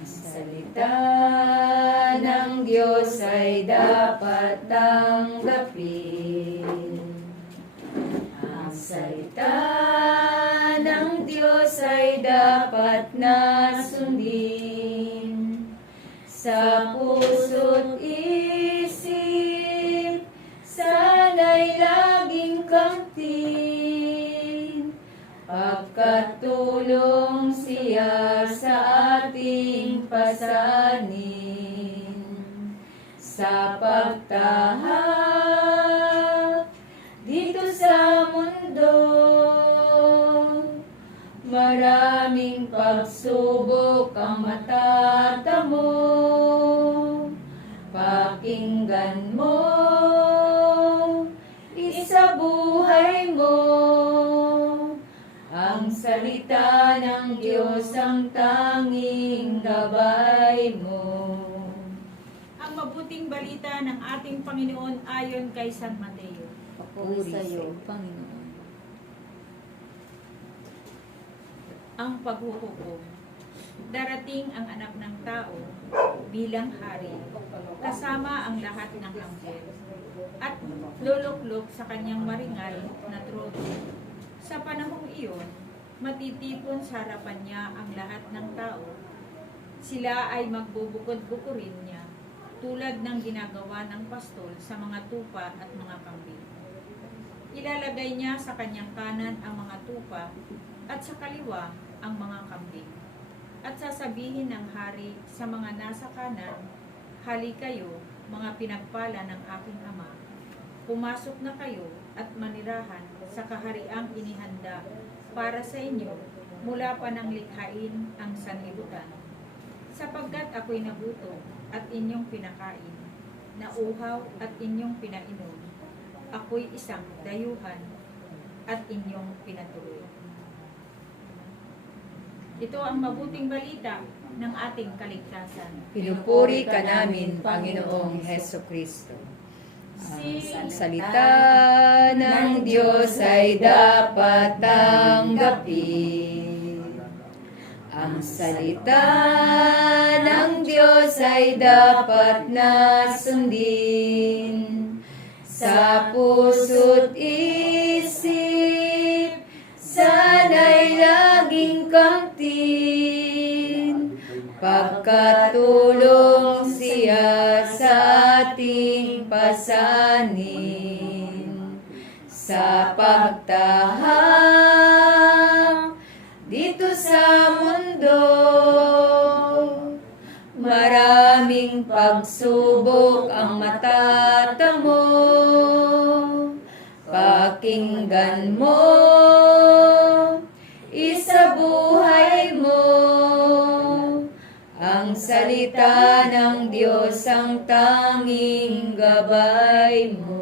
Salita ng Diyos ay dapat tanggapin. Ang salita ng Diyos ay dapat na sundin. Sa puso't isip, sana'y laging kamtin. Pagkatulong siya sa ating pasanin. Sa pagtahak dito sa mundo, maraming pagsubok ang matatamo. Pakinggan mo, isabuhay mo ang salita ng Diyos, ang tanging gabay mo. Ang mabuting balita ng ating Panginoon ayon kay San Mateo. Papuri sa iyo, Panginoon. Ang paghuhukom. Darating ang anak ng tao bilang hari, kasama ang lahat ng anghel, at luluklok sa kanyang maringal na trono. Sa panahong iyon, matitipon sa harapan niya ang lahat ng tao. Sila ay magbubukod-bukurin niya, tulad ng ginagawa ng pastol sa mga tupa at mga kambing. Ilalagay niya sa kanyang kanan ang mga tupa at sa kaliwa ang mga kambing. At sasabihin ng hari sa mga nasa kanan, "Hali kayo, mga pinagpala ng aking Ama. Pumasok na kayo at manirahan sa kahariang inihanda para sa inyo mula pa ng likhain ang sanlibutan. Sapagkat ako'y nagutom at inyong pinakain, nauhaw at inyong pinainom, ako'y isang dayuhan at inyong pinatuloy." Ito ang mabuting balita ng ating kaligtasan. Pinupuri ka namin, Panginoong Heso Kristo. Ang salita ng Diyos ay dapat tanggapin. Ang salita ng Diyos ay dapat na sundin. Sa puso't isip, sana'y laging kamtin. Pagkatulong siya sa ating pasanin. Sa pagtahak dito sa mundo, maraming pagsubok ang matatamo. Pakinggan mo, isabuhay mo ang salita ng Diyos, ang tanging gabay mo.